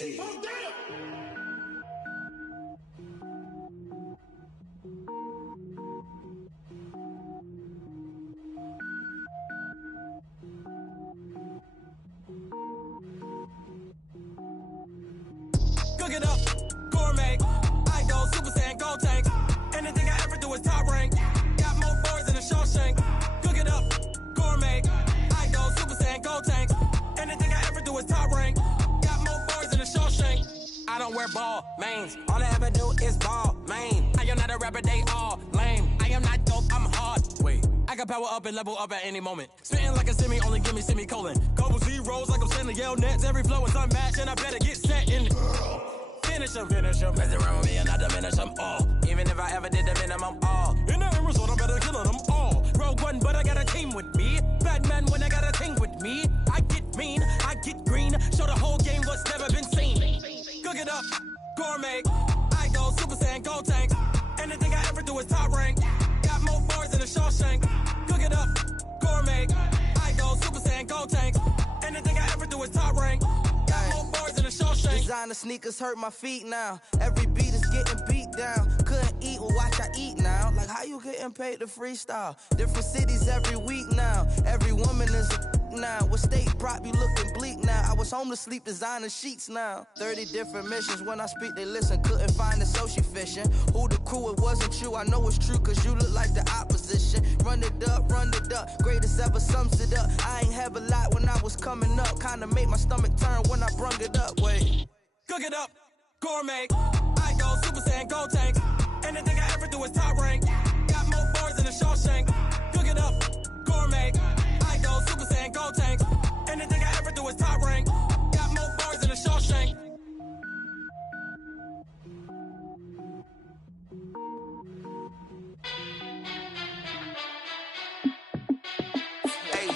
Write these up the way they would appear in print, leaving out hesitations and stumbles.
Cook it up, gourmet. I go Super Saiyan, go tank. Anything I ever do is top rank. Got more boys than a Shawshank. Cook it up, gourmet. I go Super Saiyan, go tank. Anything I ever do is top rank. Got more boys than a Shawshank. I don't wear ball mains. All I ever do is ball main. I am not a rapper, they all lame. I am not dope, I'm hard. Wait, I can power up and level up at any moment. Spitting like a semi, only give me semicolon. Couple zeros like I'm sending yell nets. Every flow is unmatched and I better get set in. Finish them. Mess around with me and I diminish them all. Even if I ever did the minimum all. In the end result, I'm better killing them all. Rogue One, but I got a team with me. Batman when I got a team with me. I get mean, I get green. Show the whole game what's never been seen. Cook it up, gourmet. I go Super Saiyan, go tank. Anything I ever do is top rank. Got more bars than a Shawshank. Cook it up, gourmet. I go Super Saiyan, go tank. Anything I ever do is top rank. Got more bars than a Shawshank. Designer sneakers hurt my feet now. Every beat is getting beat down. Couldn't eat, well watch I eat now. Like how you getting paid to freestyle? Different cities every week now. Every woman is a now. What state prop you looking bleak now? I was home to sleep designing sheets now. 30 different missions. When I speak they listen. Couldn't find the social fishing. Who the crew, it wasn't you. I know it's true cause you look like the opposition. Run it up. Greatest ever sums it up. I ain't have a lot when I was coming up. Kinda made my stomach turn when I brung it up. Wait. Cook it up, gourmet. I go Super Saiyan, go tank. Anything I ever do is top rank. Got more bars than a Shawshank. Cook it up, gourmet. I go Super Saiyan, go tank. Anything I ever do is top rank. Got more bars than a Shawshank. Hey,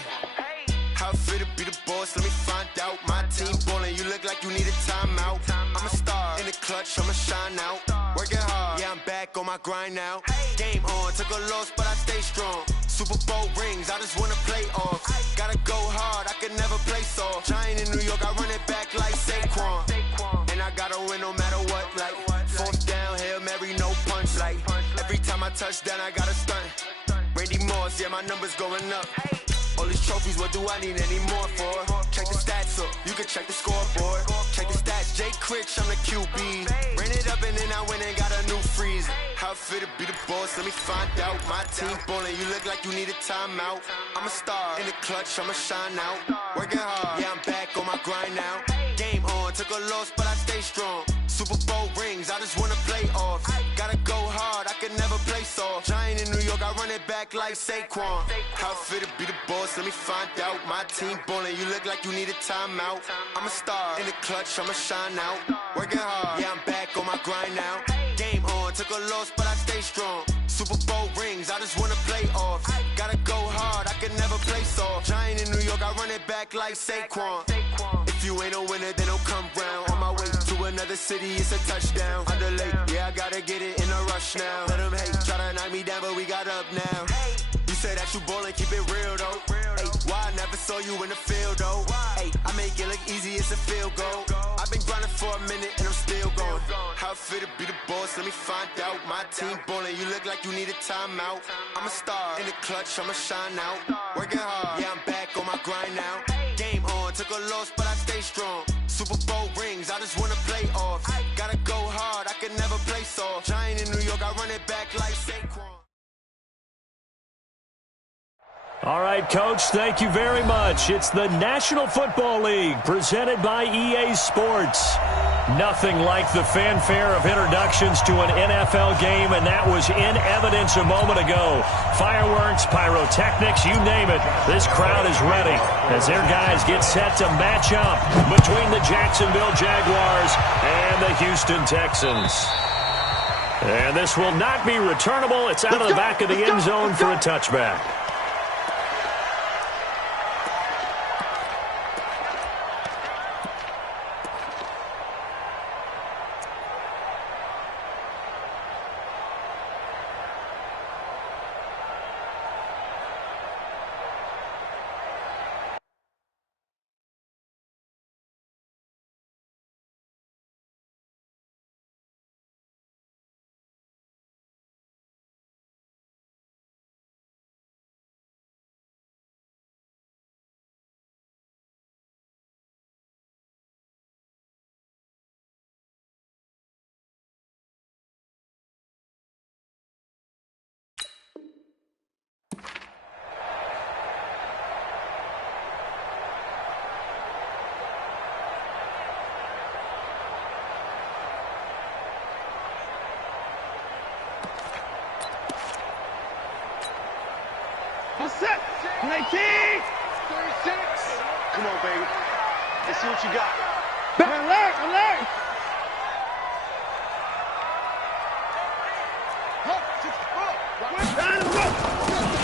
how fit to be the boss? Let me find out. My team ballin', you look like you need a timeout. I'm a star in the clutch, I'ma shine out. Working hard, yeah, I'm back on my grind now. Game on, took a loss, but I stay strong. Super Bowl rings, I just wanna play off. Gotta go hard, I can never play soft. Giant in New York, I run it back like Saquon. And I gotta win no matter what, like fourth down, Hail Mary, no punch. Like every time I touch down, I gotta stunt. Randy Moss, yeah, my numbers going up. All these trophies, what do I need any more for? Check the stats up, you can check the scoreboard. Check the stats, Jay Critch, I'm the QB. Ran it up and then I went and got a new freeze. How fit to be the boss, let me find out. My team ballin', you look like you need a timeout. I'm a star in the clutch, I'ma shine out. Working hard, yeah, I'm back on my grind now. Game on, took a loss, but I stay strong. Super Bowl rings, I just wanna play off. Gotta go hard, I can never play soft. Giant in New York, I run it back like Saquon. How fit to be the boss, let me find out. My team ballin', you look like you need a timeout. I'm a star in the clutch, I'ma shine out. Working hard, yeah, I'm back on my grind now. Game on, took a loss, but I stay strong. Super Bowl rings, I just wanna play off. Gotta go hard, I can never play soft. Giant in New York, I run it back like Saquon. If you ain't a winner, then don't come round. On my way to another city, it's a touchdown. Underlay, yeah, I gotta get it in a rush now. Let them hate, try to knock me down, but we got up now. You say that you ballin', keep it real though. Ay, why I never saw you in the field though? Ay, I make it look easy, it's a field goal. I've been grinding for a minute and I'm still going. How fit to be the boss, let me find out. My team ballin', you look like you need a timeout. I'm a star in the clutch, I'ma shine out. Working hard, yeah, I'm back on my grind now. Game on, took a loss, but I stay strong. Super Bowl rings, I just wanna play off. Gotta go hard, I can never play soft. Giant in New York, I run it back like Saquon. All right, Coach, thank you very much. It's the National Football League presented by EA Sports. Nothing like the fanfare of introductions to an NFL game, and that was in evidence a moment ago. Fireworks, pyrotechnics, you name it. This crowd is ready as their guys get set to match up between the Jacksonville Jaguars and the Houston Texans. And this will not be returnable. It's out of the back of the end zone for a touchback. Let's see what you got. Alert!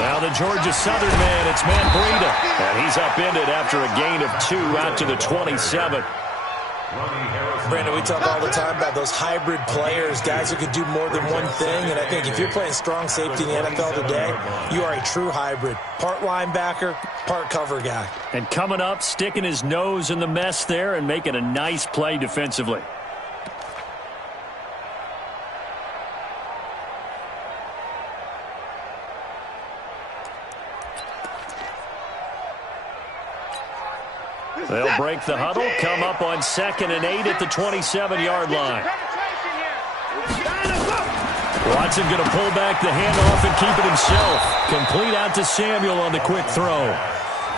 Now the Georgia Southern man, it's Man Breida. And he's upended after a gain of 2 out to the 27. Brandon, we talk all the time about those hybrid players, guys who can do more than one thing. And I think if you're playing strong safety in the NFL today, you are a true hybrid. Part linebacker, part cover guy. And coming up, sticking his nose in the mess there and making a nice play defensively. They'll break the huddle, come up on 2nd and 8 at the 27-yard line. Watson going to pull back the handoff and keep it himself. Complete out to Samuel on the quick throw.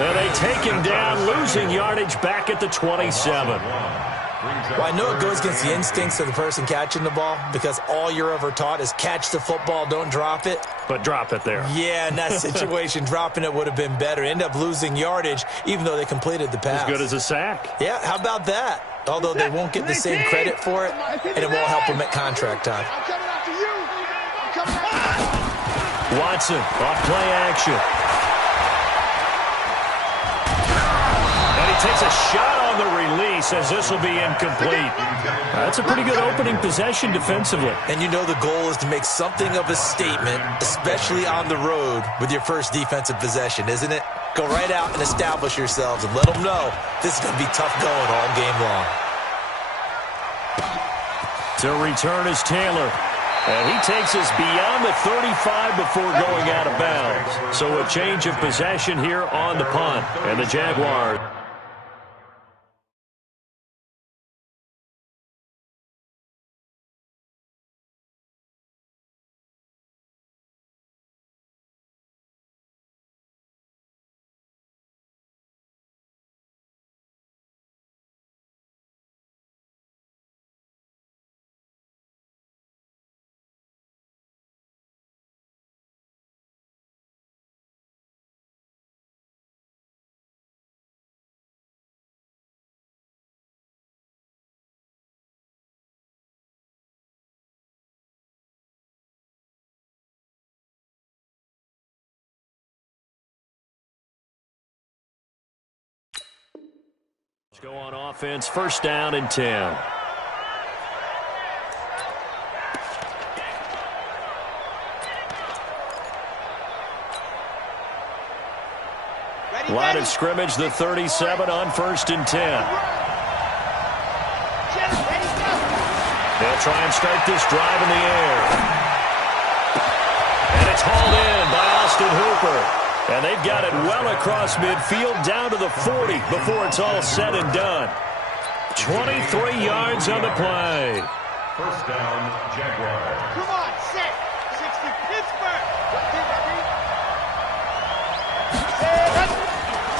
And they take him down, losing yardage back at the 27. Well, I know it goes against the instincts of the person catching the ball because all you're ever taught is catch the football, don't drop it. But drop it there. Yeah, in that situation, dropping it would have been better. End up losing yardage, even though they completed the pass. As good as a sack. Yeah, how about that? Although they won't get the same credit for it, and it won't help them at contract time. I'm coming after you. I'm coming after you. Watson off play action. And he takes a shot on the release as this will be incomplete. That's a pretty good opening possession defensively. And you know the goal is to make something of a statement, especially on the road with your first defensive possession, isn't it? Go right out and establish yourselves and let them know this is going to be tough going all game long. To return is Taylor. And he takes us beyond the 35 before going out of bounds. So a change of possession here on the punt. And the Jaguars. Let's go on offense, 1st down and 10. Line of scrimmage, the 37 on 1st and 10. They'll try and start this drive in the air. And it's hauled in by Austin Hooper. And they've got it well across midfield down to the 40 before it's all said and done. 23 yards on the play. 1st down, Jaguars. Come on, set. 60 Pittsburgh.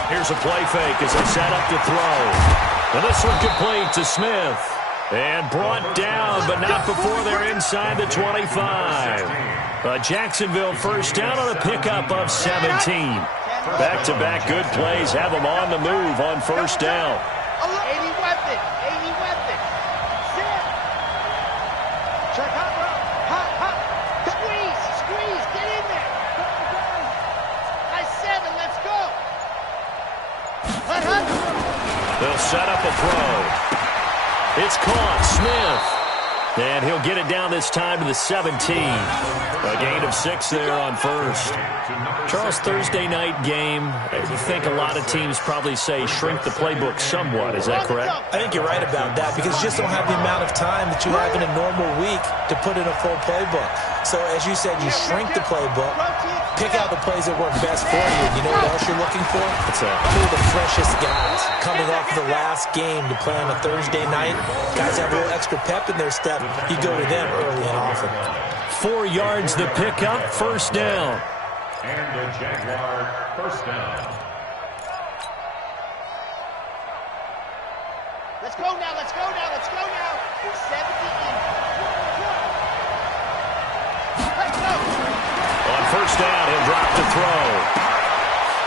Here's a play fake as they set up to throw. And this one complete to Smith. And brought down, but not before they're inside the 25. Jacksonville 1st down on a pickup of 17. Back-to-back good plays have them on the move on 1st down. 80 weapon. Set. Check hot. Squeeze. Get in there. Nice 7. Let's go. Hut. They'll set up a throw. It's caught. Smith. And he'll get it down this time to the 17. A gain of 6 there on 1st. Charles, Thursday night game, you think a lot of teams probably say shrink the playbook somewhat. Is that correct? I think you're right about that because you just don't have the amount of time that you have in a normal week to put in a full playbook. So, as you said, you shrink the playbook, pick out the plays that work best for you. You know what else you're looking for? What's that? Two of the freshest guys coming off of the last game to play on a Thursday night. Guys have a little extra pep in their step. You go to them early and often. 4 yards the pickup, 1st down. And the Jaguar 1st down. Let's go now. 70 in. Let's go. On 1st down, he'll drop the throw.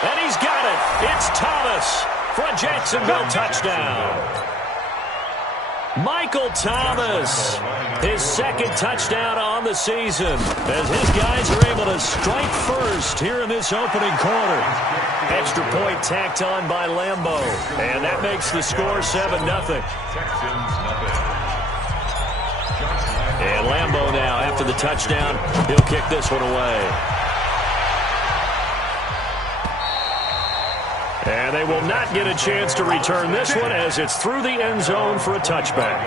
And he's got it. It's Thomas. for a Jacksonville touchdown. Michael Thomas, his second touchdown on the season, as his guys are able to strike first here in this opening quarter. Extra point tacked on by Lambo, and that makes the score 7-0. And Lambo now, after the touchdown, he'll kick this one away. And they will not get a chance to return this one as it's through the end zone for a touchback.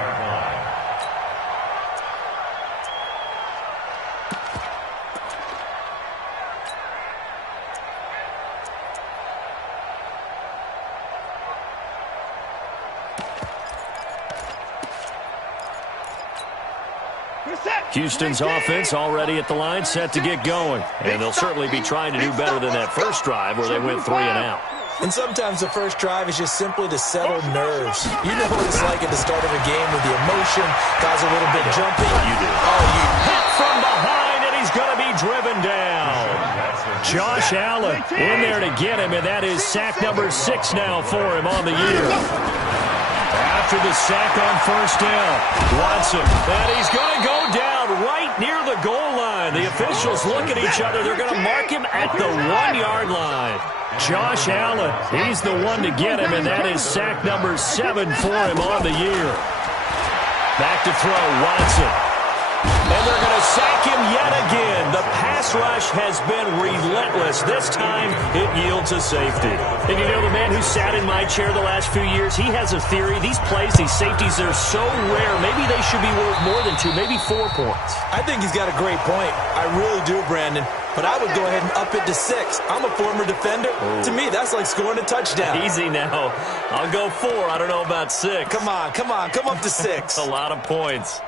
Houston's offense already at the line, set to get going. And they'll certainly be trying to do better than that first drive where they went 3 and out. And sometimes the first drive is just simply to settle nerves. You know what it's like at the start of a game with the emotion, guys a little bit jumpy. You do. Oh, you hit from behind, and he's going to be driven down. Josh Allen in there to get him, and that is sack number 6 now for him on the year. After the sack on first down, Watson, and he's going to go down right near the goal line. The officials look at each other. They're going to mark him at the 1-yard line. Josh Allen, he's the one to get him, and that is sack number 7 for him on the year. Back to throw, Watson. And they're going to sack him yet again. The pass rush has been relentless. This time, it yields a safety. And you know, the man who sat in my chair the last few years, he has a theory. These plays, these safeties, they're so rare. Maybe they should be worth more than 2, maybe 4 points. I think he's got a great point. I really do, Brandon. But I would go ahead and up it to 6. I'm a former defender. Ooh. To me, that's like scoring a touchdown. Easy now. I'll go 4. I don't know about 6. Come on. Come up to 6. A lot of points.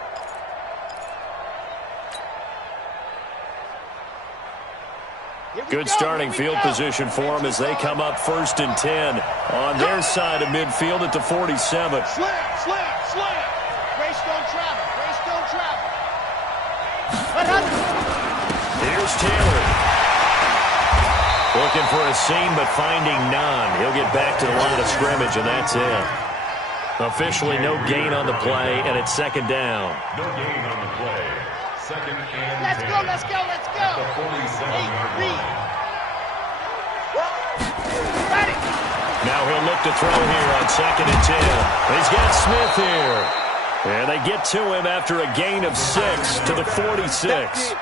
Good starting field position for them as they come up 1st and 10 on their side of midfield at the 47. Slam. Greystone travel. Here's Taylor. Looking for a seam, but finding none. He'll get back to the line of scrimmage, and that's it. Officially no gain on the play, and it's 2nd down. No gain on the play. 2nd and 10. Let's go. At the 47-yard line. Now he'll look to throw here on 2nd and 10. He's got Smith here. And they get to him after a gain of 6 to the 46.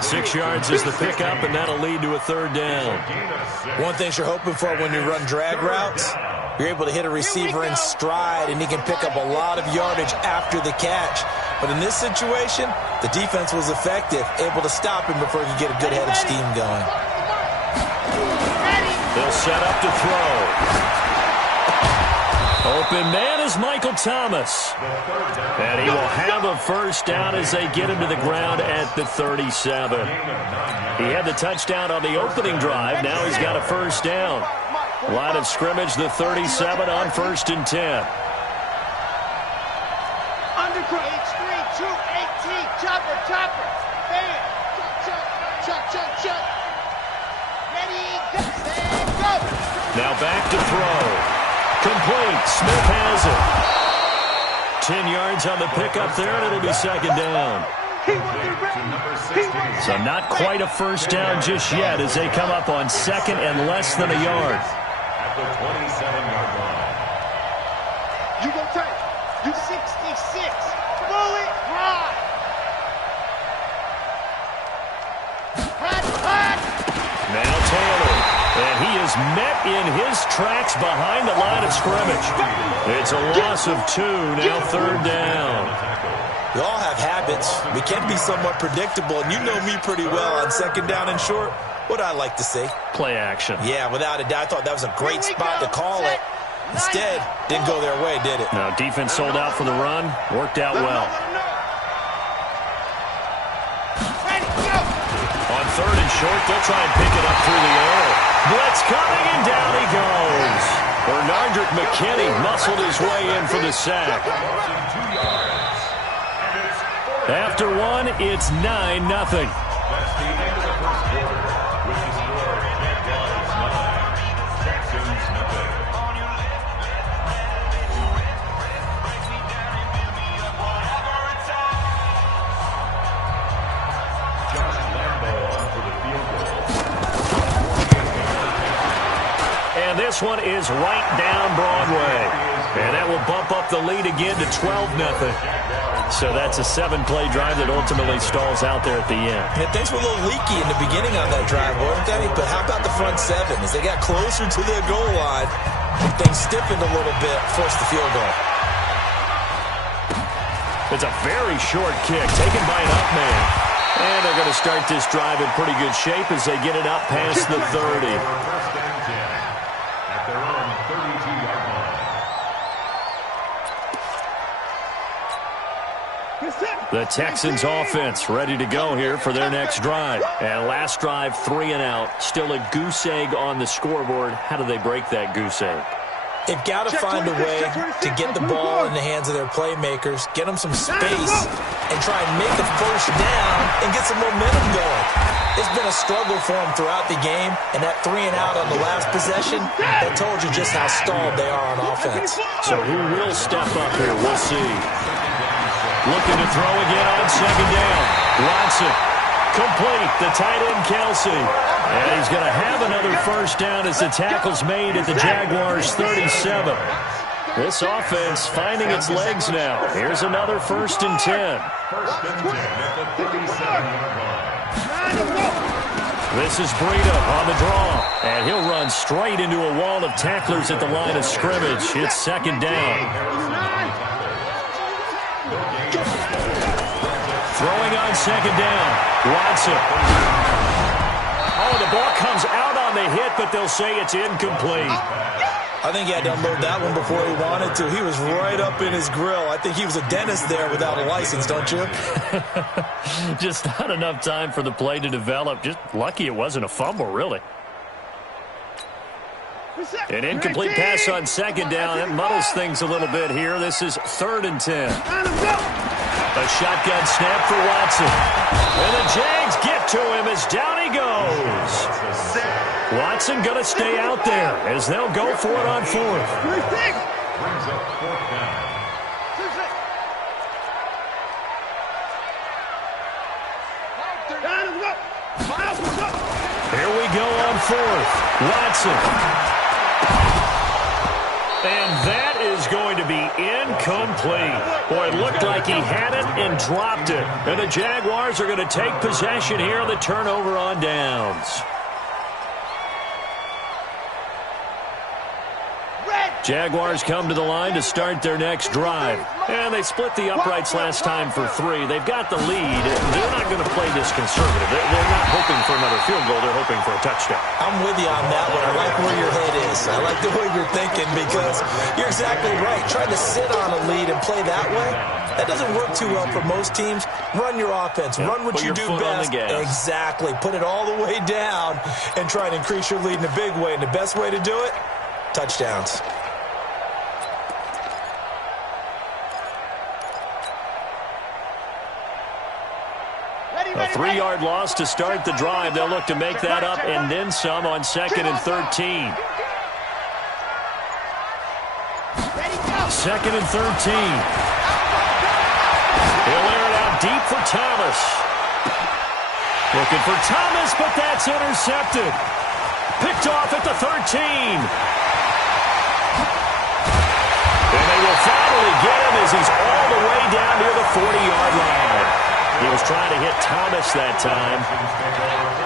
6 yards is the pickup, and that'll lead to a 3rd down. One thing you're hoping for when you run drag routes, you're able to hit a receiver in stride, and he can pick up a lot of yardage after the catch. But in this situation, the defense was effective, able to stop him before he could get a good head of steam going. They'll set up to throw. Open man is Michael Thomas. And he will have a 1st down as they get him to the ground at the 37. He had the touchdown on the opening drive. Now he's got a 1st down. Line of scrimmage, the 37 on 1st and 10. Chopper. Bam. Chuck. Ready, go. Now back to throw. Complete. Smith has it. 10 yards on the pickup there, and it'll be 2nd down. So not quite a 1st down just yet as they come up on 2nd and less than a yard. At the 27-yard line. You go take. You 66. Bullet ride. Now Taylor. And he is met in his tracks behind the line of scrimmage. It's a loss of 2, now 3rd down. We all have habits. We can be somewhat predictable, and you know me pretty well on 2nd down and short. What I like to say? Play action. Yeah, without a doubt. I thought that was a great spot to call it. Instead, didn't go their way, did it? Now, defense sold out for the run. Worked out well. On 3rd and short, they'll try and pick it up through the air. Blitz coming, and down he goes. Bernardrick McKinney muscled his way in for the sack. After 1, it's 9-0. That's the end of the 1st quarter, with the score Jaguars 9, Texans 0. this one is right down Broadway. And that will bump up the lead again to 12-0. So that's a 7-play drive that ultimately stalls out there at the end. Yeah, things were a little leaky in the beginning on that drive, weren't they? But how about the front seven? As they got closer to the goal line, things stiffened a little bit, forced the field goal. It's a very short kick taken by an up man. And they're going to start this drive in pretty good shape as they get it up past the 30. At their own 32-yard line. The Texans offense ready to go here for their next drive. And last drive, 3 and out. Still a goose egg on the scoreboard. How do they break that goose egg? They've got to find a way to get the ball in the hands of their playmakers, get them some space, and try and make a first down and get some momentum going. It's been a struggle for them throughout the game, and that 3 and out on the last possession, that told you just how stalled they are on offense. So who will step up here? We'll see. Looking to throw again on second down. Watson. Complete. The tight end, Kelsey. And he's going to have another first down as the tackle's made at the Jaguars' 37. This offense finding its legs now. Here's another 1st and 10. 1st and 10 at the 37-yard line. This is Breida on the draw. And he'll run straight into a wall of tacklers at the line of scrimmage. It's 2nd down. Throwing on 2nd down. Watson. Oh, the ball comes out on the hit, but they'll say it's incomplete. I think he had to unload that one before he wanted to. He was right up in his grill. I think he was a dentist there without a license, don't you? Just not enough time for the play to develop. Just lucky it wasn't a fumble, really. An incomplete pass on 2nd down. That muddles things a little bit here. This is 3rd and 10. A shotgun snap for Watson. And the Jags get to him as down he goes. Watson going to stay out there as they'll go for it on 4th. Brings up 4th down. Here we go on 4th. Watson. And that is going to be incomplete. Boy, it looked like he had it and dropped it. And the Jaguars are going to take possession here on the turnover on downs. Jaguars come to the line to start their next drive. And they split the uprights last time for 3. They've got the lead. They're not going to play this conservative. They're not hoping for another field goal. They're hoping for a touchdown. I'm with you on that one. I like where your head is. I like the way you're thinking because you're exactly right. Trying to sit on a lead and play that way, that doesn't work too well for most teams. Run your offense. Run what you do best. Exactly. Put it all the way down and try and increase your lead in a big way. And the best way to do it, touchdowns. A 3-yard loss to start the drive. They'll look to make that up and then some on 2nd and 13. 2nd and 13. He'll air it out deep for Thomas. Looking for Thomas, but that's intercepted. Picked off at the 13. And they will finally get him as he's all the way down near the 40-yard line. He was trying to hit Thomas that time.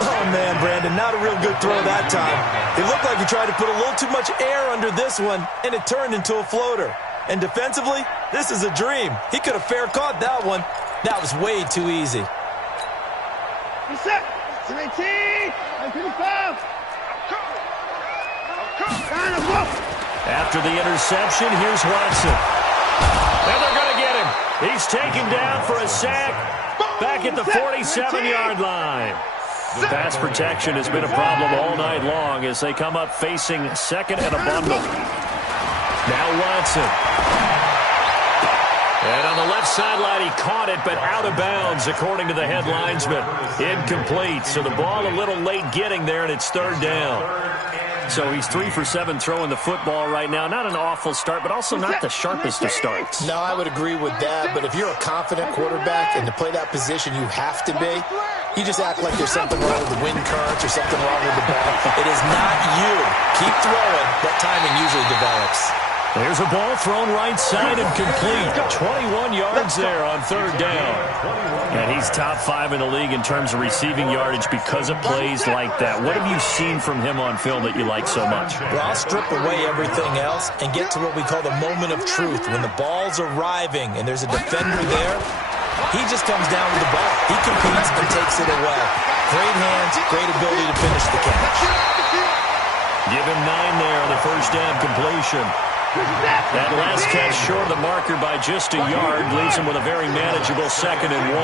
Oh, man, Brandon, not a real good throw that time. It looked like he tried to put a little too much air under this one, and it turned into a floater. And defensively, this is a dream. He could have fair caught that one. That was way too easy. After the interception, here's Watson. And they're going to get him. He's taken down for a sack. Back at the 47-yard line. Pass protection has been a problem all night long as they come up facing 2nd and a bundle. Now Watson. And on the left sideline, he caught it, but out of bounds, according to the head linesman. Incomplete. So the ball a little late getting there, and it's 3rd down. So he's 3 for 7 throwing the football right now. Not an awful start, but also not the sharpest of starts. No, I would agree with that. But if you're a confident quarterback and to play that position, you have to be. You just act like there's something wrong with the wind currents or something wrong with the ball. It is not you. Keep throwing. That timing usually develops. There's a ball thrown right side and complete. 21 yards there on third down. And he's top 5 in the league in terms of receiving yardage because of plays like that. What have you seen from him on film that you like so much? Well, I'll strip away everything else and get to what we call the moment of truth. When the ball's arriving and there's a defender there, he just comes down with the ball. He competes and takes it away. Great hands, great ability to finish the catch. Give him 9 there on the first down completion. That last catch short of the marker by just a yard leaves him with a very manageable 2nd and 1.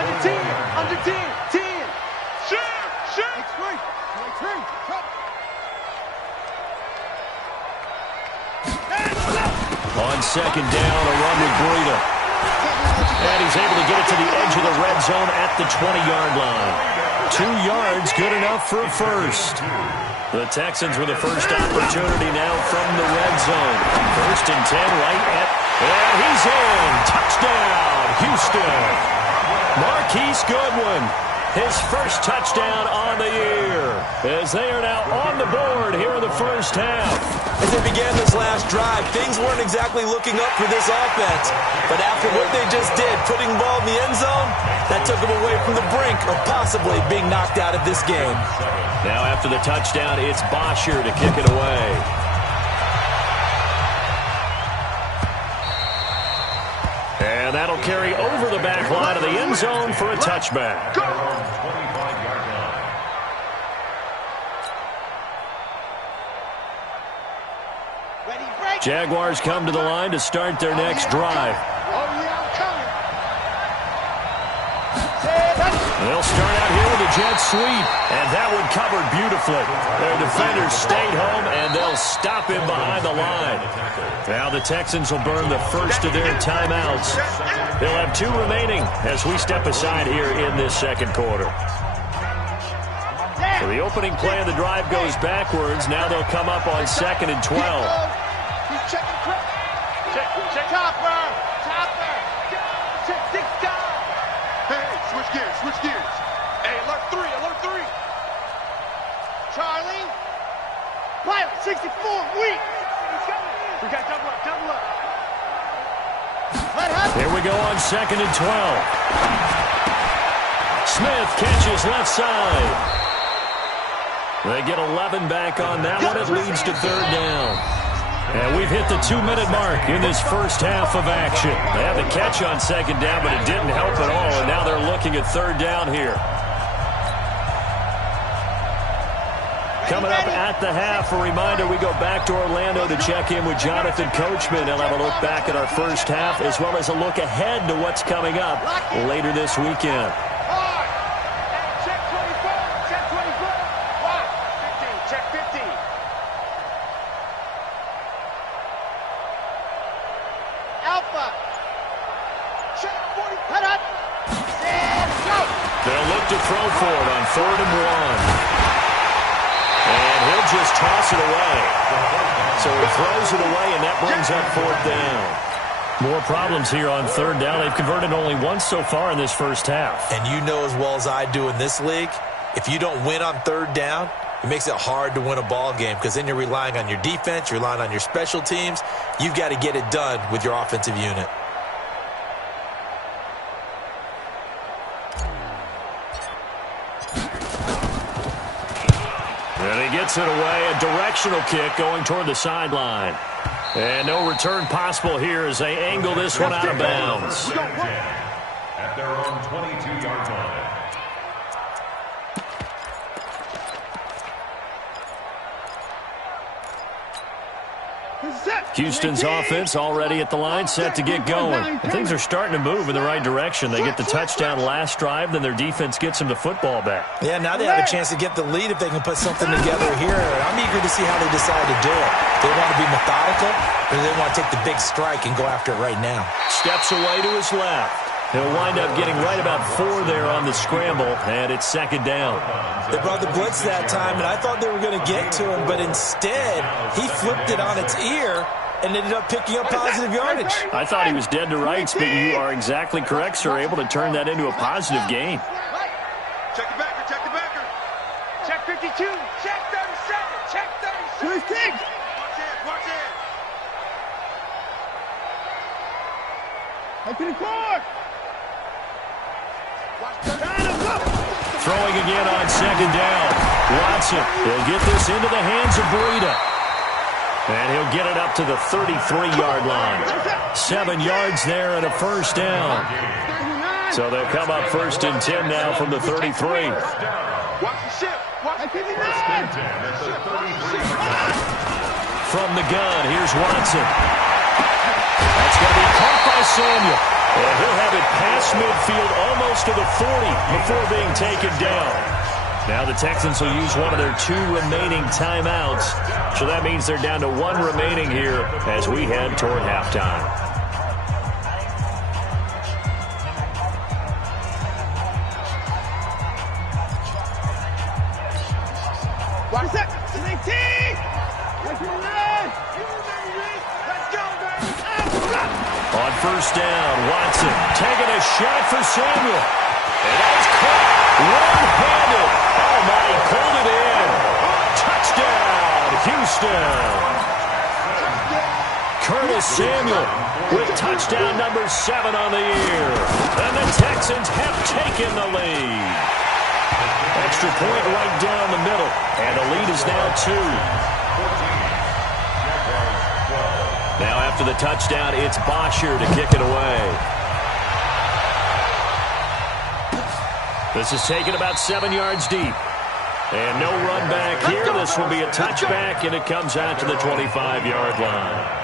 Under 10, under 10, 10. Shoot. On 2nd down, a run with Breida. And he's able to get it to the edge of the red zone at the 20-yard line. 2 yards, good enough for a first. The Texans with the first opportunity now from the red zone. 1st and 10 right at, and he's in. Touchdown, Houston. Marquise Goodwin, his first touchdown on the year, as they are now on the board here in the first half. As they began this last drive, things weren't exactly looking up for this offense. But after what they just did, putting the ball in the end zone, that took them away from the brink of possibly being knocked out of this game. Now after the touchdown, it's Bosher to kick it away. And that'll carry over the back line of the end zone for a touchback. Jaguars come to the line to start their next drive. They'll start out here with a jet sweep, and that one covered beautifully. Their defenders stayed home, and they'll stop him behind the line. Now the Texans will burn the first of their timeouts. They'll have 2 remaining as we step aside here in this second quarter. So the opening play of the drive goes backwards. Now they'll come up on 2nd and 12. He's checking quick. Check. Topper. Check 6 down. Hey, switch gears. Hey, alert 3. Charlie. Pilot 64, weak. We got double up. Here we go on 2nd and 12. Smith catches left side. They get 11 back on that one. It leads to 3rd down. And we've hit the 2-minute mark in this first half of action. They had the catch on 2nd down, but it didn't help at all, and now they're looking at 3rd down here. Coming up at the half, a reminder, we go back to Orlando to check in with Jonathan Coachman. He'll have a look back at our first half, as well as a look ahead to what's coming up later this weekend. They'll look to throw for it on 3rd and 1. And he'll just toss it away. So he throws it away, and that brings up 4th down. More problems here on 3rd down. They've converted only once so far in this first half. And you know as well as I do in this league, if you don't win on 3rd down, it makes it hard to win a ball game because then you're relying on your defense, you're relying on your special teams. You've got to get it done with your offensive unit. And he gets it away, a directional kick going toward the sideline. And no return possible here as they angle this one out of bounds. At their own 22-yard line. Houston's offense already at the line, set to get going. And things are starting to move in the right direction. They get the touchdown last drive, then their defense gets them the football back. Yeah, now they have a chance to get the lead if they can put something together here. I'm eager to see how they decide to do it. They want to be methodical, or they want to take the big strike and go after it right now. Steps away to his left. He'll wind up getting right about 4 there on the scramble, and it's 2nd down. They brought the blitz that time, and I thought they were going to get to him, but instead, he flipped it on its ear and ended up picking up positive yardage. I thought he was dead to rights, but you are exactly correct, sir. Able to turn that into a positive gain. Check the backer, check the backer. Check 52, check 37, check 36. Watch it, watch it. Up to the court. Throwing again on second down. Watson will get this into the hands of Breida. And he'll get it up to the 33-yard line. 7 yards there and a first down. So they'll come up 1st and 10 now from the 33. Watch the ship. Watch the From the gun, here's Watson. That's going to be caught by Samuel. And he'll have it past midfield almost to the 40 before being taken down. Now the Texans will use one of their 2 remaining timeouts. So that means they're down to 1 remaining here as we head toward halftime. Watch that. 19. Let's go, baby. On first down, Watson taking a shot for Samuel. And that's caught one-handed. Oh, my, he pulled it in. Touchdown, Houston. Curtis Samuel with touchdown number 7 on the year. And the Texans have taken the lead. Extra point right down the middle. And the lead is now 2. Now after the touchdown, it's Bosher to kick it away. This is taken about 7 yards deep. And no run back here. This will be a touchback, and it comes out to the 25-yard line.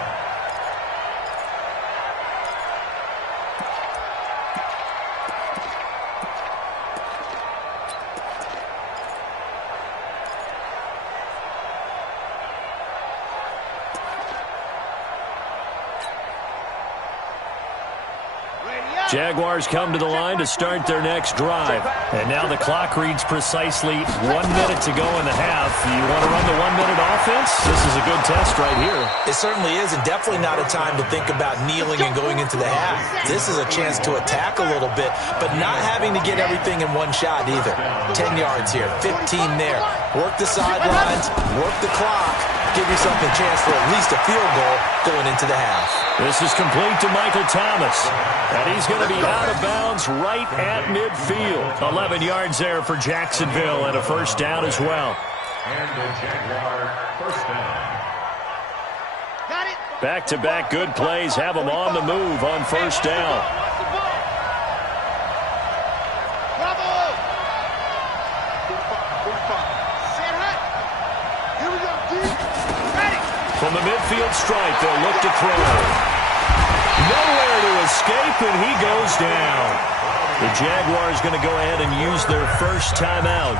Jaguars come to the line to start their next drive. And now the clock reads precisely 1 minute to go in the half. You want to run the 1-minute offense? This is a good test right here. It certainly is, and definitely not a time to think about kneeling and going into the half. This is a chance to attack a little bit, but not having to get everything in one shot either. 10 yards here, 15 there. Work the sidelines, work the clock. Give yourself a chance for at least a field goal going into the half. This is complete to Michael Thomas. And he's going to be out of bounds right at midfield. 11 yards there for Jacksonville and a first down as well. And the Jaguar first down. Got it. Back-to-back good plays have them on the move on first down. Bravo. 45. Set hot. Here we go, deep. Ready. From the midfield stripe, they'll look to throw. Nowhere to escape, and he goes down. The Jaguars going to go ahead and use their first timeout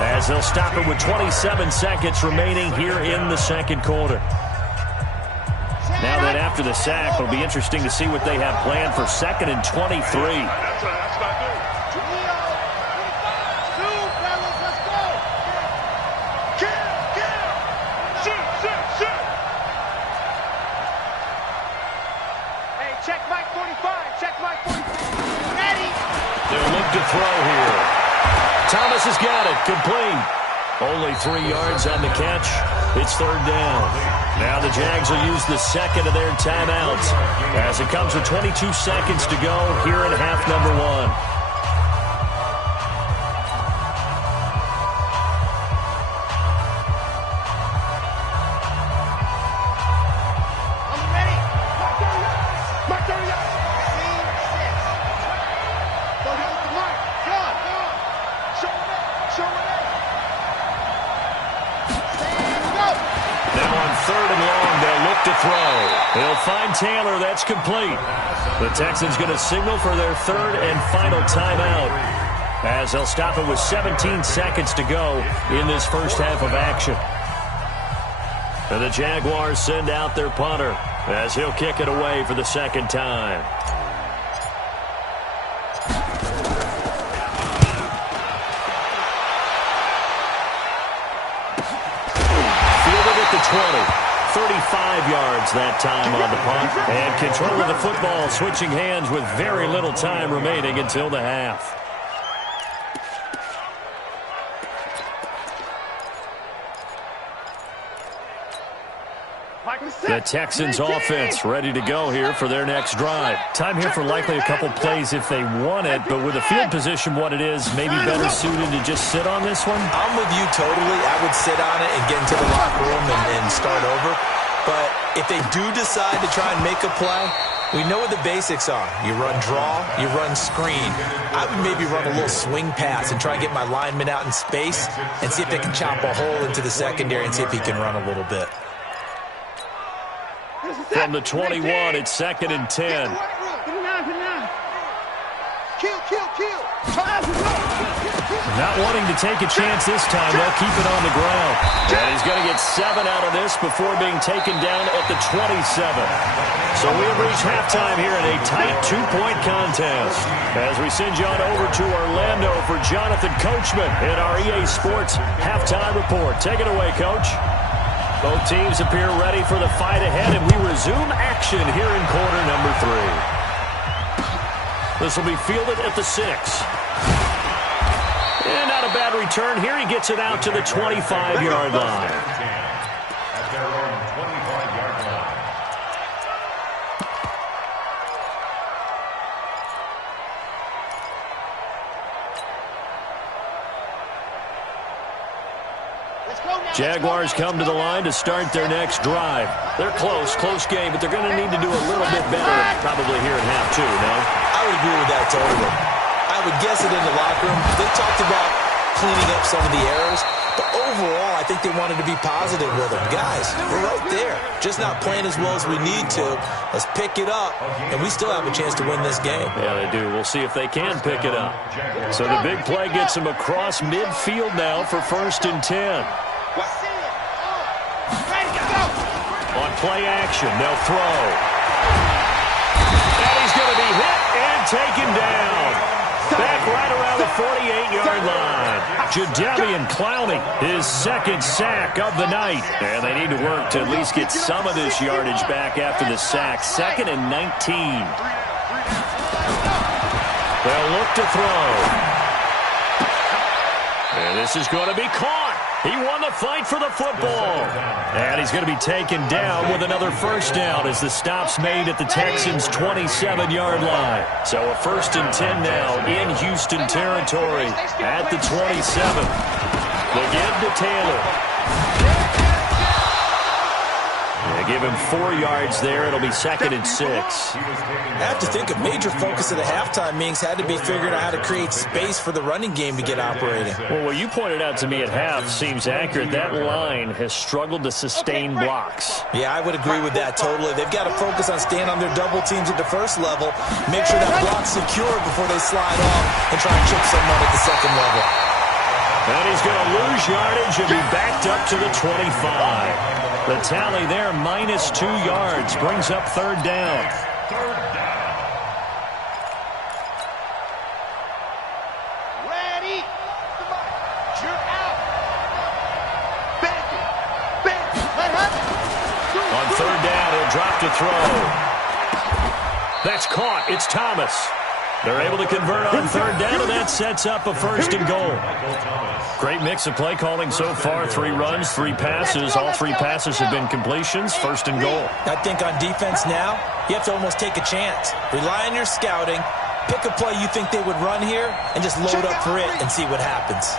as they'll stop it with 27 seconds remaining here in the second quarter. Now that after the sack, it'll be interesting to see what they have planned for 2nd and 23. That's what I do. Check Mike 45. Check Mike 45. Ready. They'll look to throw here. Thomas has got it. Complete. Only 3 yards on the catch. It's 3rd down. Now the Jags will use the second of their timeouts as it comes with 22 seconds to go here in half number 1. They'll find Taylor. That's complete. The Texans going to signal for their 3rd and final timeout as they'll stop it with 17 seconds to go in this first half of action. And the Jaguars send out their punter as he'll kick it away for the 2nd time. Fielded at the 20. 35 yards that time on the punt. And control of the football switching hands with very little time remaining until the half. The Texans offense ready to go here for their next drive. Time here for likely a couple plays if they want it, but with the field position what it is, maybe better suited to just sit on this one? I'm with you totally. I would sit on it and get into the locker room and start over. But if they do decide to try and make a play, we know what the basics are. You run draw, you run screen. I would maybe run a little swing pass and try and get my lineman out in space and see if they can chop a hole into the secondary and see if he can run a little bit. From the 21, it's 2nd and 10. Not wanting to take a chance this time, they'll keep it on the ground. And he's going to get 7 out of this before being taken down at the 27. So we have reached halftime here in a tight 2-point contest. As we send you on over to Orlando for Jonathan Coachman in our EA Sports Halftime Report. Take it away, Coach. Both teams appear ready for the fight ahead, and we resume action here in quarter number 3. This will be fielded at the 6. And not a bad return here. He gets it out to the 25-yard line. At their own 25-yard line. Jaguars come to the line to start their next drive. They're close game, but they're going to need to do a little bit better probably here in half 2, no? I would agree with that totally. I would guess it in the locker room. They talked about cleaning up some of the errors, but overall, I think they wanted to be positive with them. Guys, we're right there. Just not playing as well as we need to. Let's pick it up, and we still have a chance to win this game. Yeah, they do. We'll see if they can pick it up. So the big play gets them across midfield now for 1st and 10. On play action, they'll throw. And he's going to be hit and taken down. Back right around the 48-yard line. Jadeveon Clowney, his 2nd sack of the night. And they need to work to at least get some of this yardage back after the sack. 2nd and 19. They'll look to throw. And this is going to be caught. He won the fight for the football. And he's going to be taken down with another 1st down as the stop's made at the Texans' 27-yard line. So a 1st and 10 now in Houston territory at the 27. The give to Taylor. They give him 4 yards there. It'll be 2nd and 6. I have to think a major focus of the halftime meetings had to be figuring out how to create space for the running game to get operating. Well, what you pointed out to me at half seems accurate. That line has struggled to sustain blocks. Yeah, I would agree with that totally. They've got to focus on staying on their double teams at the 1st level, make sure that block's secure before they slide off and try and chip someone at the 2nd level. And he's going to lose yardage and be backed up to the 25. The tally there, -2 yards, brings up 3rd down. Ready. You're out. Back it. On 3rd down, he'll drop to throw. That's caught. It's Thomas. They're able to convert on 3rd down, and that sets up a 1st and goal. Great mix of play calling so far. 3 runs, 3 passes. All 3 passes have been completions. 1st and goal. I think on defense now, you have to almost take a chance. Rely on your scouting. Pick a play you think they would run here and just load up for it and see what happens.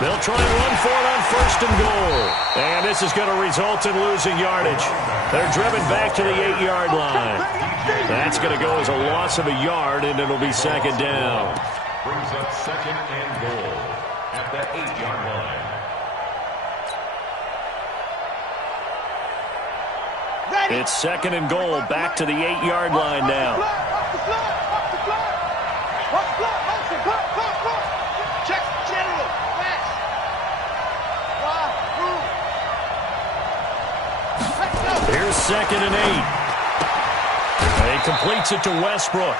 They'll try and run for it on 1st and goal. And this is going to result in losing yardage. They're driven back to the 8-yard line. That's going to go as a loss of a yard, and it'll be 2nd down. Brings up 2nd and goal at the 8-yard line. It's 2nd and goal, back to the 8-yard line now. Here's 2nd and 8. And he completes it to Westbrook.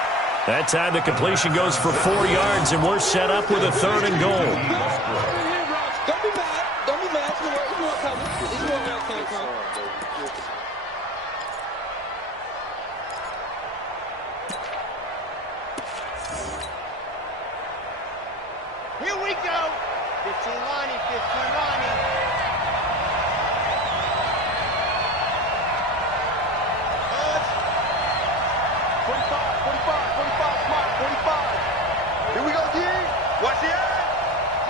That time the completion goes for 4 yards, and we're set up with a 3rd and goal. Don't be mad. Don't be mad. It's more coming. It's more coming. Here we go. 15 Lonnie, 15 Lonnie. Budge. 45, 45, 45, smart, 45. Here we go, D. Watch the eye.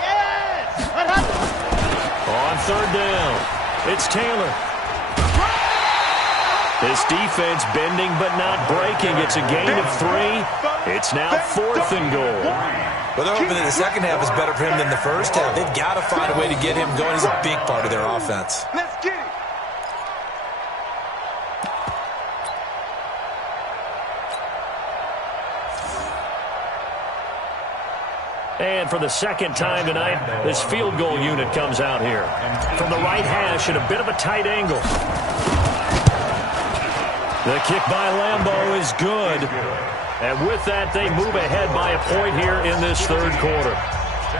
Yes! What happened? On 3rd down, it's Taylor. This defense bending but not breaking. It's a gain of 3. It's now 4th and goal. Well, they're hoping that the second half is better for him than the first half. They've got to find a way to get him going. He's a big part of their offense. Let's get it. And for the second time tonight, this field goal unit comes out here. From the right hash at a bit of a tight angle. The kick by Lambeau is good. And with that, they move ahead by a point here in this 3rd quarter.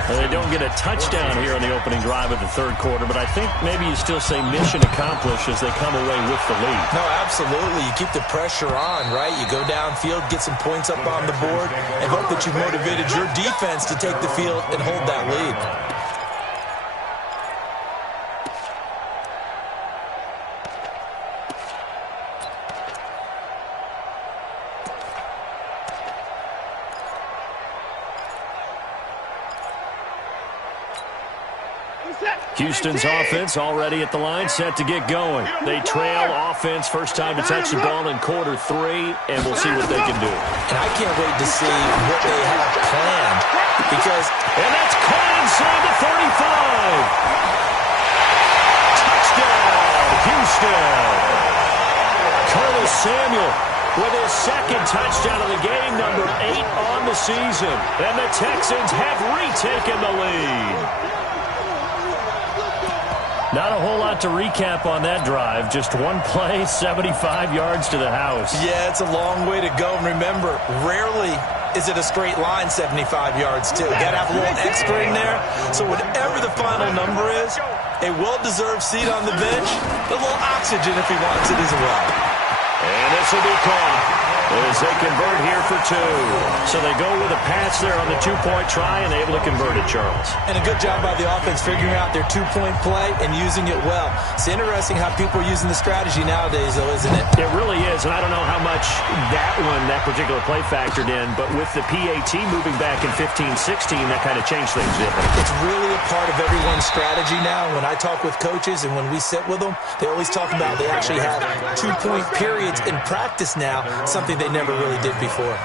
And they don't get a touchdown here on the opening drive of the 3rd quarter, but I think maybe you still say mission accomplished as they come away with the lead. No, absolutely. You keep the pressure on, right? You go downfield, get some points up on the board, and hope that you've motivated your defense to take the field and hold that lead. Houston's offense already at the line, set to get going. They trail offense, first time to touch the ball in quarter 3, and we'll see what they can do. And I can't wait to see what they have planned because... And that's caught inside the 35. Touchdown, Houston. Curtis Samuel with his 2nd touchdown of the game, number 8 on the season. And the Texans have retaken the lead. Not a whole lot to recap on that drive. Just one play, 75 yards to the house. Yeah, it's a long way to go. And remember, rarely is it a straight line 75 yards, too. Got to have a little extra in there. So whatever the final number is, a well-deserved seat on the bench, a little oxygen if he wants it as well. And this will be caught as they convert here for 2. So they go with a pass there on the 2-point try and able to convert it, Charles. And a good job by the offense figuring out their 2-point play and using it well. It's interesting how people are using the strategy nowadays, though, isn't it? It really is, and I don't know how much that particular play factored in, but with the PAT moving back in 15-16, that kind of changed things, didn't it? It's really a part of everyone's strategy now. When I talk with coaches and when we sit with them, they always talk about they actually have 2-point periods in practice now, something they never really did before.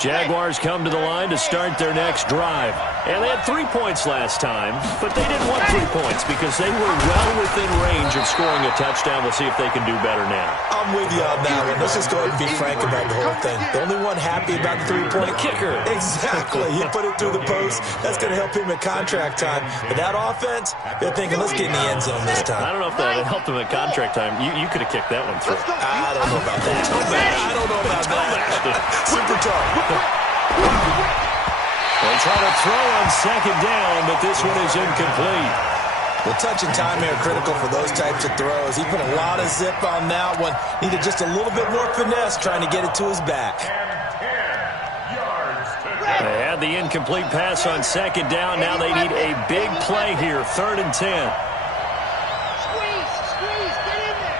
Jaguars come to the line to start their next drive. And they had 3 points last time, but they didn't want 3 points because they were well within range of scoring a touchdown. We'll see if they can do better now. I'm with you on that one. Let's just go ahead and be frank about the whole thing. The only one happy about the 3-point kicker. Exactly. He put it through the post. That's going to help him at contract time. But that offense, they're thinking, let's get in the end zone this time. I don't know if that helped him at contract time. You could have kicked that one through. I don't know about that. I don't know about that. Super tough. They try to throw on 2nd down, but this one is incomplete. Well, touch and time are critical for those types of throws. He put a lot of zip on that one. Needed just a little bit more finesse trying to get it to his back. They had the incomplete pass on 2nd down. Now they need a big play here, 3rd and 10. Squeeze, get in there.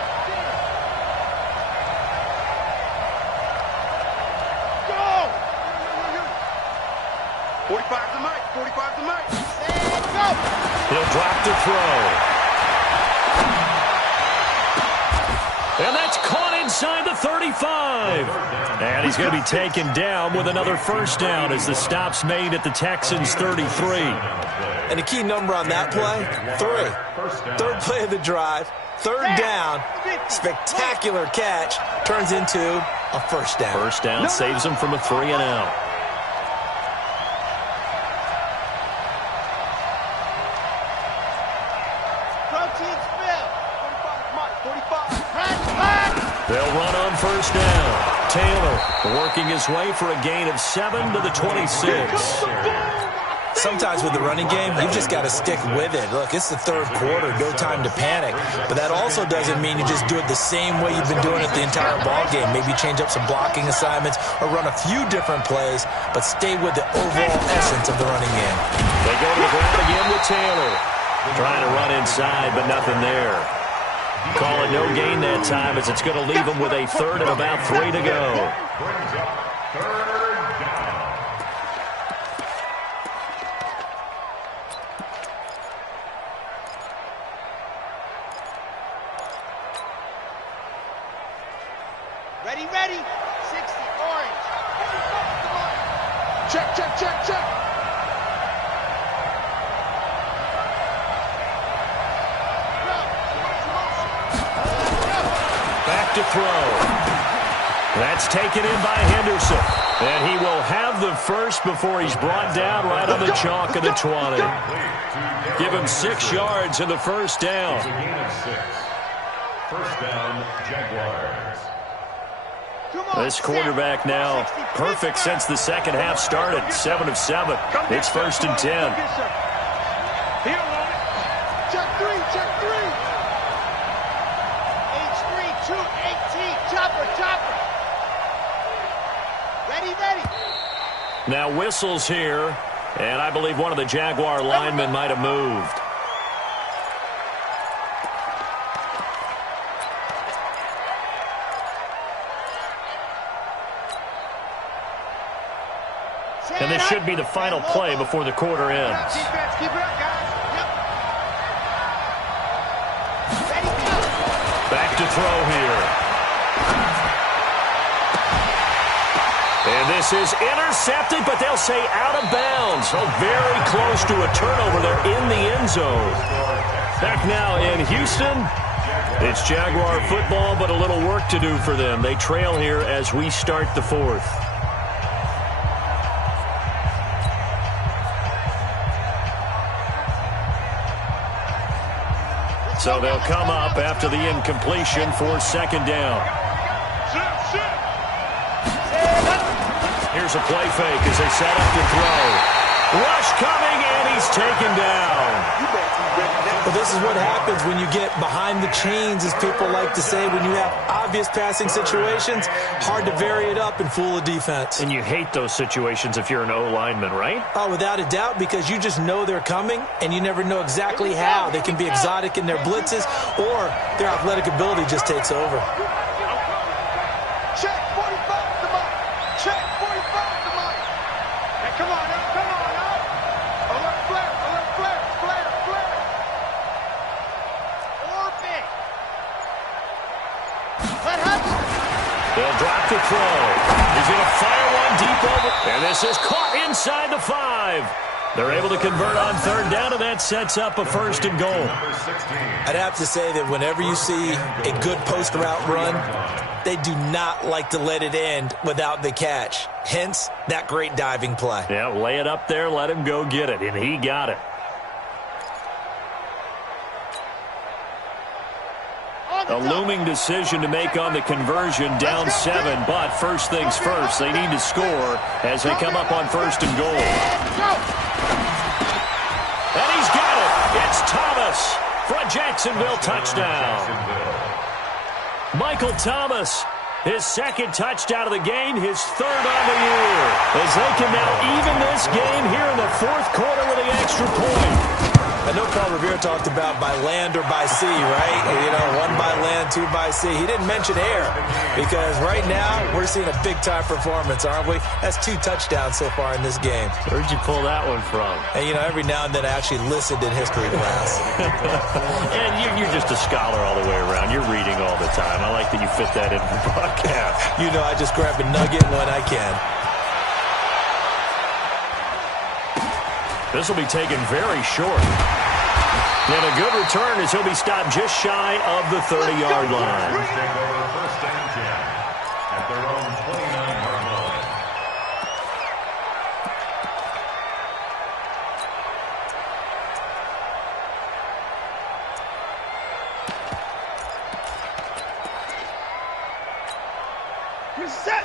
45 to Mike. 45 to Mike. And go. He'll drop to throw. And that's caught inside the 35. And he's going to be taken down with another 1st down as the stop's made at the Texans' 33. And the key number on that play, 3. 3rd play of the drive, 3rd down, spectacular catch, turns into a 1st down. 1st down saves him from a 3 and out. team's fill. 45, Mike, 45. They'll run on first down. Taylor working his way for a gain of 7 to the 26. Sometimes with the running game, you've just got to stick with it. Look, it's the third quarter, no time to panic. But that also doesn't mean you just do it the same way you've been doing it the entire ball game. Maybe change up some blocking assignments or run a few different plays, but stay with the overall essence of the running game. They go to the ground again with Taylor. Trying to run inside, but nothing there. Call it no gain that time as it's going to leave them with a third and about 3 to go. Brings up third down. Ready, ready. 60, orange. Check, check, check, check. Back to throw. That's taken in by Henderson. And he will have the first before he's brought down right on the chalk of the 20. Give him 6 yards in the first down. It's a gain of 6. First down, Jaguars. This quarterback now perfect since the second half started. 7 of 7. It's first and 10. Check 3, check 3. H3, 218. Chopper, chopper. Ready, ready. Now whistles here, and I believe one of the Jaguar linemen might have moved. And this should be the final play before the quarter ends. Defense, keep it up, guys. Yep. Ready, go. Back to throw here. And this is intercepted, but they'll say out of bounds. Oh, very close to a turnover there in the end zone. Back now in Houston. It's Jaguar football, but a little work to do for them. They trail here as we start the fourth. So they'll come up after the incompletion for second down. Here's a play fake as they set up to throw. Rush coming, and he's taken down. Well, this is what happens when you get behind the chains, as people like to say. When you have obvious passing situations, hard to vary it up and fool a defense. And you hate those situations if you're an O-lineman, right? Oh, without a doubt, because you just know they're coming, and you never know exactly how. They can be exotic in their blitzes, or their athletic ability just takes over. Check 45 to Mike. Check 45 to Mike. Hey, come on up, come on up. Alert flare, flare, flare. Orbit. Let Hudson. They'll drop the throw. He's going to fire one deep over. And this is caught inside the 5. They're able to convert on third down, and that sets up a first and goal. I'd have to say that whenever you see a good post route run, they do not like to let it end without the catch. Hence, that great diving play. Yeah, lay it up there, let him go get it, and he got it. A looming decision to make on the conversion, down 7, but first things first, they need to score as they come up on first and goal. And he's got it. It's Thomas for a Jacksonville touchdown. Michael Thomas, his second touchdown of the game, his third on the year, as they can now even this game here in the fourth quarter with an extra point. I know Paul Revere talked about by land or by sea, right? You know, 1 by land, 2 by sea. He didn't mention air because right now we're seeing a big-time performance, aren't we? That's 2 touchdowns so far in this game. Where'd you pull that one from? And, you know, every now and then I actually listened in history class. And you're just a scholar all the way around. You're reading all the time. I like that you fit that in the broadcast. You know, I just grab a nugget when I can. This will be taken very short. And a good return as he'll be stopped just shy of the 30-yard line. Take over first and 10 at their own 29-yard line.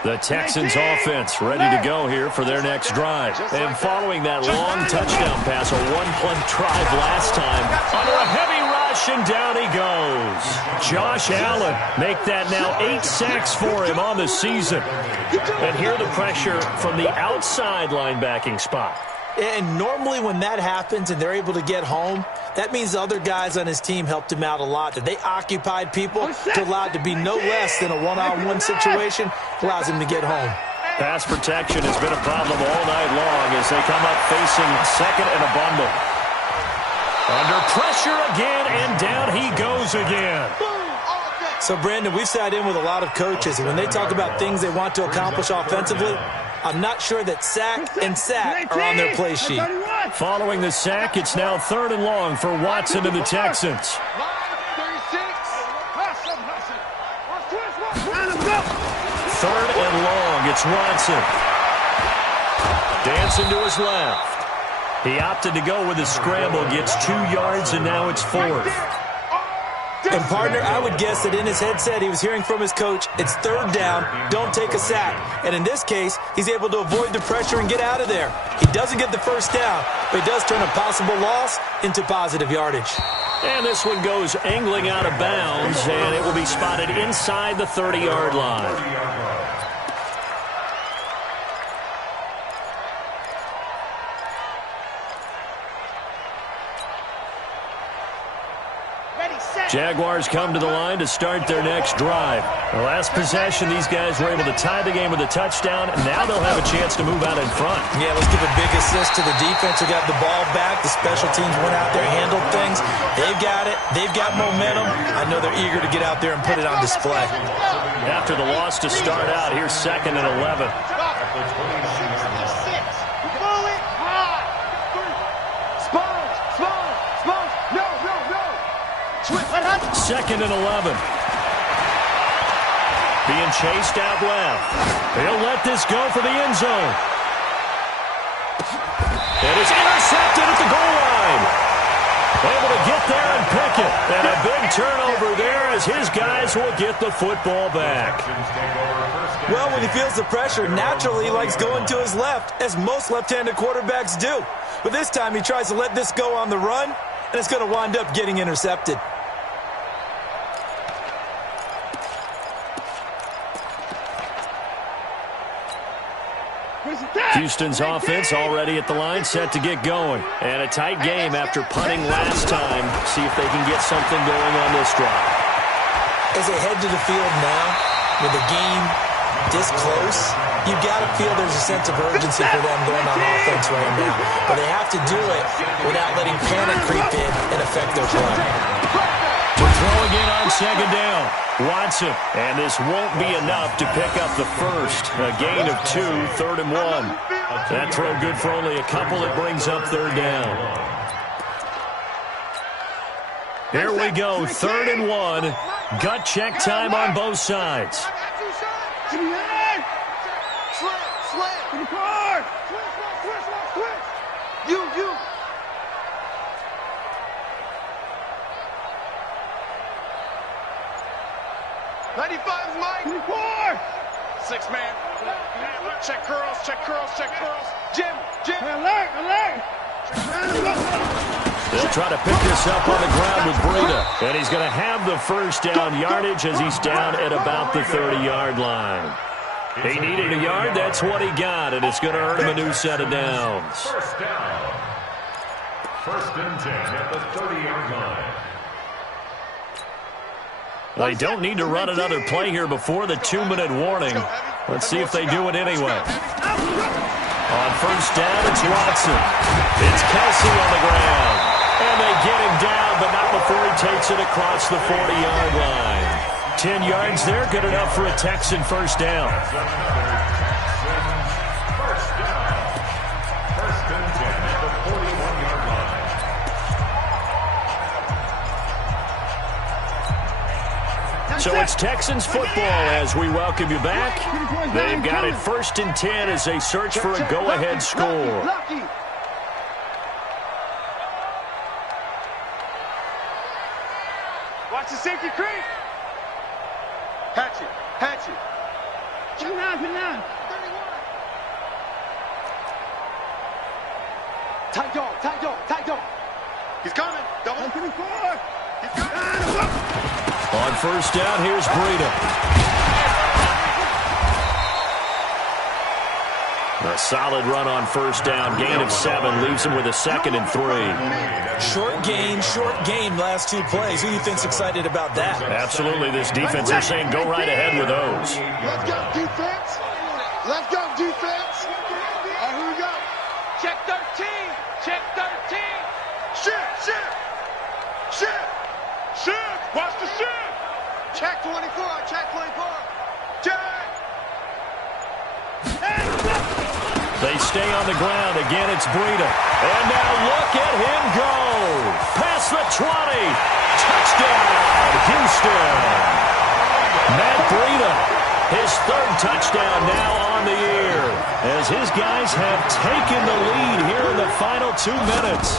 The Texans offense ready to go here for their next drive. And following that long touchdown pass, a one-play drive last time, under a heavy rush, and down he goes. Josh Allen make that now 8 sacks for him on the season. And here the pressure from the outside linebacking spot. And normally when that happens and they're able to get home, that means the other guys on his team helped him out a lot. That they occupied people to allow it to be no less than a one-on-one situation allows him to get home. Pass protection has been a problem all night long as they come up facing second and a bundle. Under pressure again, and down he goes again. So, Brandon, we've sat in with a lot of coaches, and when they talk about things they want to accomplish offensively, I'm not sure that sack and sack are on their play sheet. Following the sack, it's now 3rd and long for Watson and the Texans. 3rd and long, it's Watson. Dancing to his left. He opted to go with a scramble, gets 2 yards, and now it's 4th. And, partner, I would guess that in his headset he was hearing from his coach, it's 3rd down, don't take a sack. And in this case, he's able to avoid the pressure and get out of there. He doesn't get the 1st down, but he does turn a possible loss into positive yardage. And this one goes angling out of bounds, and it will be spotted inside the 30-yard line. Jaguars come to the line to start their next drive. The last possession, these guys were able to tie the game with a touchdown, and now they'll have a chance to move out in front. Yeah, let's give a big assist to the defense who got the ball back. The special teams went out there, handled things. They've got it. They've got momentum. I know they're eager to get out there and put it on display. After the loss to start out, here's 2nd and 11. Second and 11. Being chased out left. He'll let this go for the end zone. And it's intercepted at the goal line. Able to get there and pick it. And a big turnover there as his guys will get the football back. Well, when he feels the pressure, naturally he likes going to his left, as most left-handed quarterbacks do. But this time he tries to let this go on the run, and it's going to wind up getting intercepted. Houston's offense already at the line, set to get going. And a tight game after punting last time. See if they can get something going on this drive. As they head to the field now, with the game this close, you've got to feel there's a sense of urgency for them going on offense right now. But they have to do it without letting panic creep in and affect their play. We're throwing in on 2nd down. Watson, and this won't be enough to pick up the first. A gain of 2, 3rd and 1. That throw good for only a couple. It brings up 3rd down. Here we go, 3rd and 1. Gut check time on both sides. You. 95 is Mike. 24. 6 man. Check curls. Jim. Alert. They'll try to pick this up on the ground with Breida. And he's going to have the 1st down yardage as he's down at about the 30-yard line. He needed a yard. That's what he got. And it's going to earn him a new set of downs. 1st down. 1st and 10 at the 30-yard line. They don't need to run another play here before the 2-minute warning. Let's see if they do it anyway. On 1st down, it's Watson. It's Kelsey on the ground. And they get him down, but not before he takes it across the 40-yard line. 10 yards there, good enough for a Texan 1st down. 1st down. 1st and 10 at the 41-yard line. So it's Texans football as we welcome you back. They've got it 1st and 10 as they search for a go-ahead score. Watch the safety creep. Hatchet. 29. Tight dog. He's coming. Double. He's coming. On first down, here's Breida. A solid run on first down. Gain of 7 leaves him with a 2nd and 3. Short gain, last 2 plays. Who do you think's excited about that? Absolutely. This defense, they're saying go right ahead with those. Let's go, defense. All right, here we go. Check 13. Shift. Watch the shift. Check 24. They stay on the ground. Again, it's Breida. And now look at him go. Past the 20. Touchdown, Houston. Matt Breida, his 3rd touchdown now on the year, as his guys have taken the lead here in the final 2 minutes.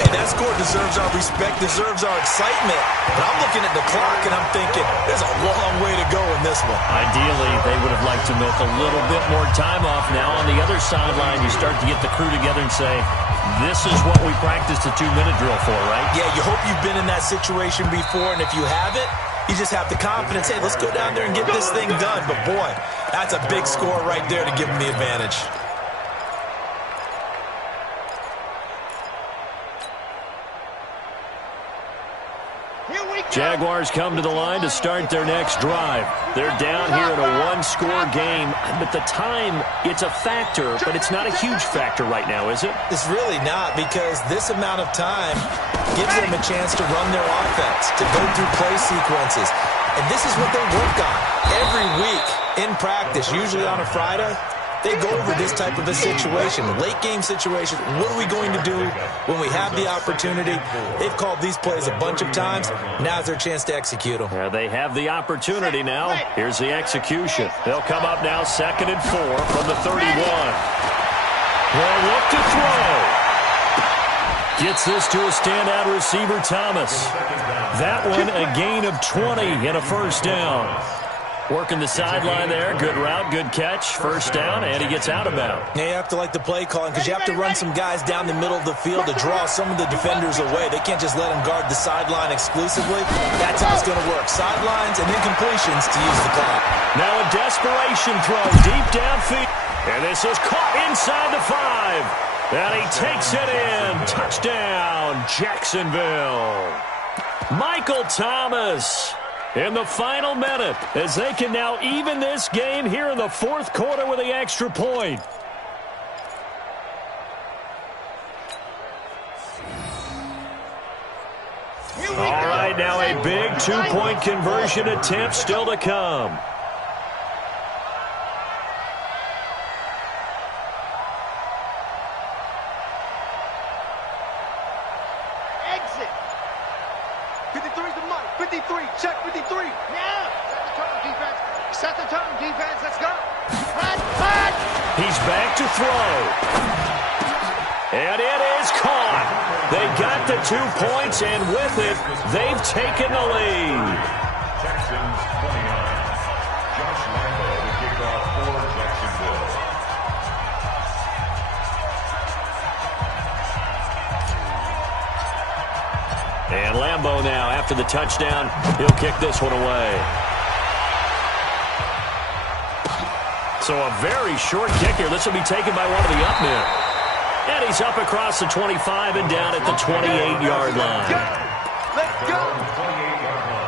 Hey, that score deserves our respect, deserves our excitement. But I'm looking at the clock and I'm thinking, there's a long way to go in this one. Ideally, they would have liked to milk a little bit more time off. Now on the other sideline, you start to get the crew together and say, this is what we practiced a 2-minute drill for, right? Yeah, you hope you've been in that situation before, and if you haven't, you just have the confidence, hey, let's go down there and get this thing done. But boy, that's a big score right there to give them the advantage. Jaguars come to the line to start their next drive. They're down here in a 1-score game. But the time, it's a factor, but it's not a huge factor right now, is it? It's really not, because this amount of time gives them a chance to run their offense, to go through play sequences. And this is what they work on every week in practice, usually on a Friday. They go over this type of a situation, late game situation. What are we going to do when we have the opportunity? They've called these plays a bunch of times. Now's their chance to execute them. They have the opportunity now. Here's the execution. They'll come up now 2nd and 4 from the 31. They'll look to throw. Gets this to a standout receiver, Thomas. That one a gain of 20 and a first down. Working the sideline there. Good route, good catch. First down, and he gets out of bounds. Yeah, you have to like the play calling because you have to run some guys down the middle of the field to draw some of the defenders away. They can't just let them guard the sideline exclusively. That's how it's going to work. Sidelines and then completions to use the clock. Now a desperation throw deep downfield. And this is caught inside the 5. And he takes it in. Touchdown, Jacksonville. Michael Thomas in the final minute, as they can now even this game here in the 4th quarter with the extra point. All right, now a big 2-point conversion attempt still to come. Exit. 53's the mark. 53. Check 53. Yeah. Set the tone, defense. Let's go. He's back to throw. And it is caught. They got the 2 points, and with it, they've taken the lead. Texans 29. Josh Lambo to kick off for Jacksonville. And Lambo now, after the touchdown, he'll kick this one away. So a very short kick here. This will be taken by one of the up men. And he's up across the 25 and down at the 28-yard line. Let's go. 28-yard line.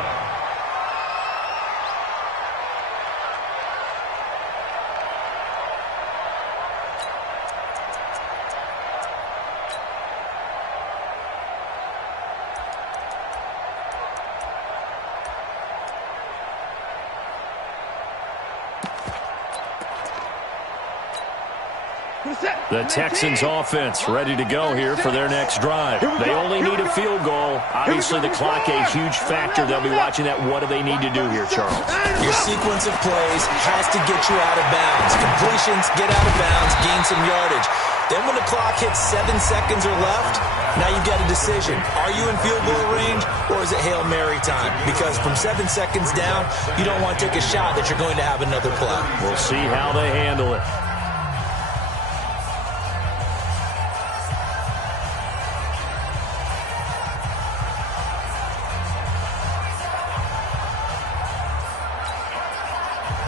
The Texans offense ready to go here for their next drive. They only need a field goal. Obviously, the clock a huge factor. They'll be watching that. What do they need to do here, Charles? Your sequence of plays has to get you out of bounds. Completions, get out of bounds, gain some yardage. Then when the clock hits 7 seconds or left, Now you've got a decision. Are you in field goal range, or is it Hail Mary time? Because from 7 seconds down, you don't want to take a shot that you're going to have another play. We'll see how they handle it.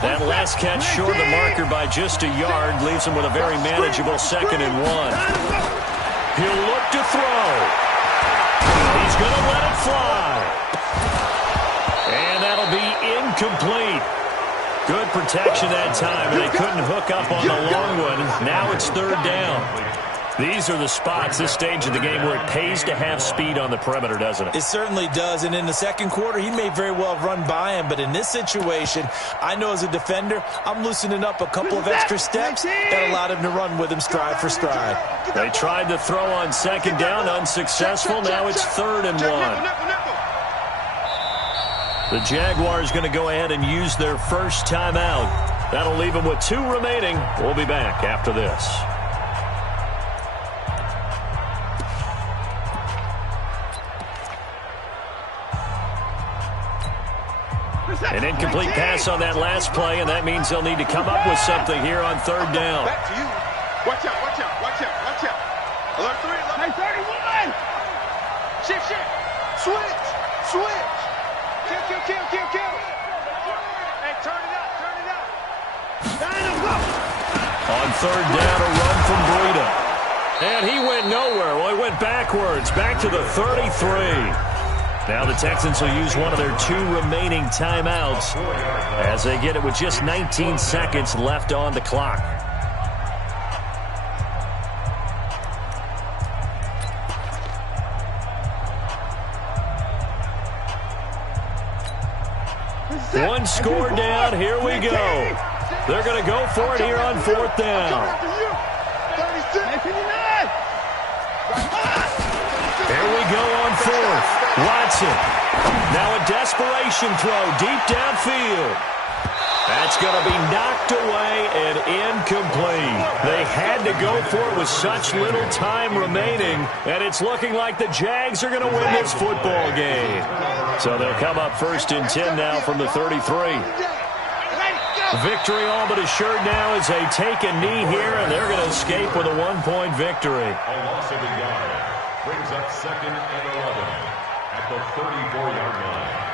That last catch short of the marker by just a yard leaves him with a very manageable 2nd and 1. He'll look to throw. He's going to let it fly. And that'll be incomplete. Good protection that time, and they couldn't hook up on the long one. Now it's 3rd down. These are the spots, this stage of the game, where it pays to have speed on the perimeter, doesn't it? It certainly does, and in the second quarter, he may very well run by him, but in this situation, I know as a defender, I'm loosening up a couple of extra steps that allowed him to run with him stride for stride. They tried to throw on 2nd down, unsuccessful. Now it's 3rd and 1. The Jaguars going to go ahead and use their first timeout. That'll leave them with 2 remaining. We'll be back after this. An incomplete pass on that last play, and that means they'll need to come up with something here on 3rd down. Back to you. Watch out, watch out, watch out, watch out. Alert 3, alert 31. Shift. Switch. Kill. Hey, turn it up. On 3rd down, a run from Breida. And he went nowhere. Well, he went backwards, back to the 33. Now the Texans will use one of their 2 remaining timeouts as they get it with just 19 seconds left on the clock. One score down. Here we go. They're going to go for it here on 4th down. Here we go on 4th. Watson. Now a desperation throw deep downfield. That's going to be knocked away and incomplete. They had to go for it with such little time remaining, and it's looking like the Jags are going to win this football game. So they'll come up 1st and 10 now from the 33. Victory all but assured now as they take a knee here, and they're going to escape with a 1-point victory. A loss of a yard brings up 2nd and 11 at the 34-yard line.